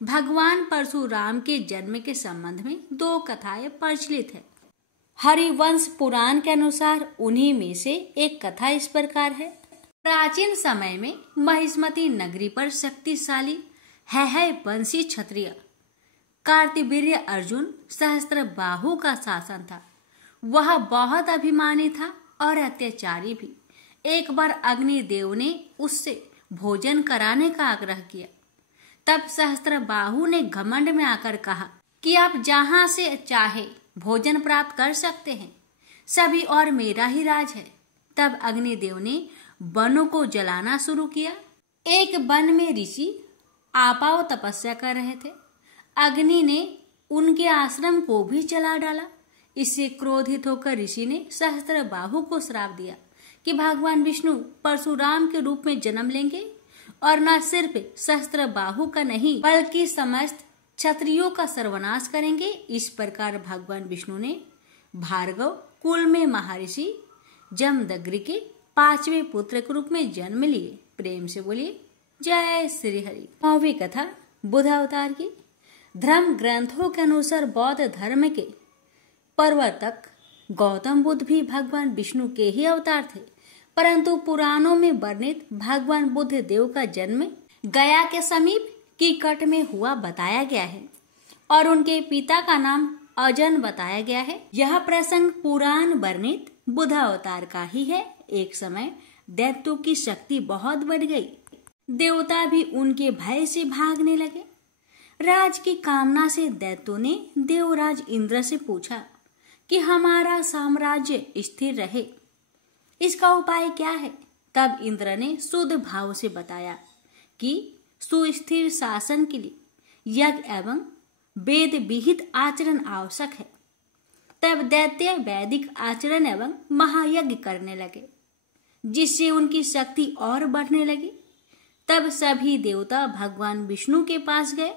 भगवान परशुराम के जन्म के संबंध में 2 कथाएं प्रचलित है। हरिवंश पुराण के अनुसार उन्हीं में से एक कथा इस प्रकार है। प्राचीन समय में महिष्मती नगरी पर शक्तिशाली है वंशी क्षत्रिय कार्तिवीर्य अर्जुन सहस्त्रबाहु का शासन था। वह बहुत अभिमानी था और अत्याचारी भी। एक बार अग्निदेव ने उससे भोजन कराने का आग्रह किया। तब सहस्त्रबाहु ने घमंड में आकर कहा कि आप जहां से चाहे भोजन प्राप्त कर सकते हैं, सभी और मेरा ही राज है। तब अग्निदेव ने वनों को जलाना शुरू किया। एक वन में ऋषि आपाव तपस्या कर रहे थे। अग्नि ने उनके आश्रम को भी जला डाला। इससे क्रोधित होकर ऋषि ने सहस्त्रबाहु को श्राप दिया कि भगवान विष्णु परशुराम के रूप में जन्म लेंगे और न सिर्फ सहस्त्रबाहु का नहीं बल्कि समस्त क्षत्रियों का सर्वनाश करेंगे। इस प्रकार भगवान विष्णु ने भार्गव कुल में महर्षि जमदग्नि के 5वें पुत्र के रूप में जन्म लिए। प्रेम से बोलिए, जय श्री हरि। 9वीं कथा बुद्ध अवतार की। धर्म ग्रंथों के अनुसार बौद्ध धर्म के प्रवर्तक गौतम बुद्ध भी भगवान विष्णु के ही अवतार थे, परंतु पुराणों में वर्णित भगवान बुद्ध देव का जन्म गया के समीप कीकट में हुआ बताया गया है और उनके पिता का नाम अजन बताया गया है। यह प्रसंग पुराण वर्णित बुद्ध अवतार का ही है। एक समय दैत्यों की शक्ति बहुत बढ़ गई। देवता भी उनके भय से भागने लगे। राज की कामना से दैत्यों ने देवराज इंद्र से पूछा कि हमारा साम्राज्य स्थिर रहे, इसका उपाय क्या है। तब इंद्र ने शुद्ध भाव से बताया कि सुस्थिर शासन के लिए यज्ञ एवं वेद विहित आचरण आवश्यक है। तब दैत्य वैदिक आचरण एवं महायज्ञ करने लगे, जिससे उनकी शक्ति और बढ़ने लगी। तब सभी देवता भगवान विष्णु के पास गए।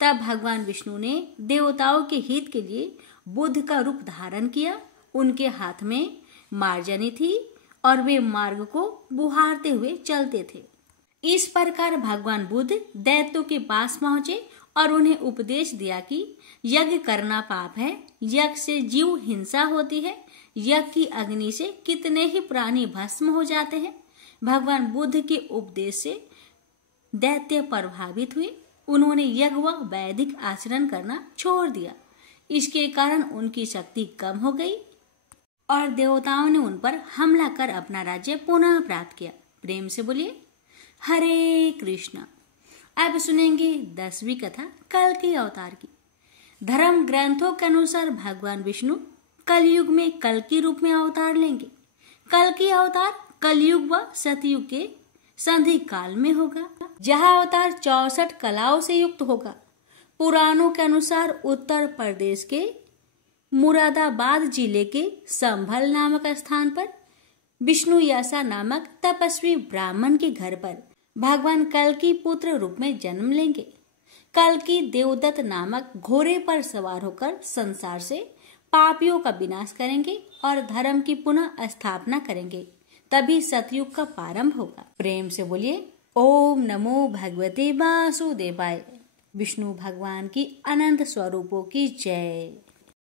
तब भगवान विष्णु ने देवताओं के हित के लिए बुद्ध का रूप धारण किया। उनके हाथ में मार्जनी थी और वे मार्ग को बुहारते हुए चलते थे। इस प्रकार भगवान बुद्ध दैत्यों के पास पहुंचे और उन्हें उपदेश दिया कि यज्ञ करना पाप है, यज्ञ से जीव हिंसा होती है, यज्ञ की अग्नि से कितने ही प्राणी भस्म हो जाते हैं। भगवान बुद्ध के उपदेश से दैत्य प्रभावित हुए। उन्होंने यज्ञ व वैदिक आचरण करना छोड़ दिया। इसके कारण उनकी शक्ति कम हो गई और देवताओं ने उन पर हमला कर अपना राज्य पुनः प्राप्त किया। प्रेम से बोलिए हरे कृष्णा। अब सुनेंगे 10वीं कथा कल्कि अवतार की। धर्म ग्रंथों के अनुसार भगवान विष्णु कलयुग में कल्कि रूप में अवतार लेंगे। कल्कि अवतार कलयुग व सतयुग के संधि काल में होगा, जहाँ अवतार 64 कलाओं से युक्त होगा। पुराणों के अनुसार उत्तर प्रदेश के मुरादाबाद जिले के संभल नामक स्थान पर विष्णु यसा नामक तपस्वी ब्राह्मण के घर पर भगवान कल्कि पुत्र रूप में जन्म लेंगे। कल्कि देवदत्त नामक घोड़े पर सवार होकर संसार से पापियों का विनाश करेंगे और धर्म की पुनः स्थापना करेंगे। तभी सतयुग का प्रारंभ होगा। प्रेम से बोलिए ओम नमो भगवते वासुदेवाय। विष्णु भगवान की अनंत स्वरूपों की जय।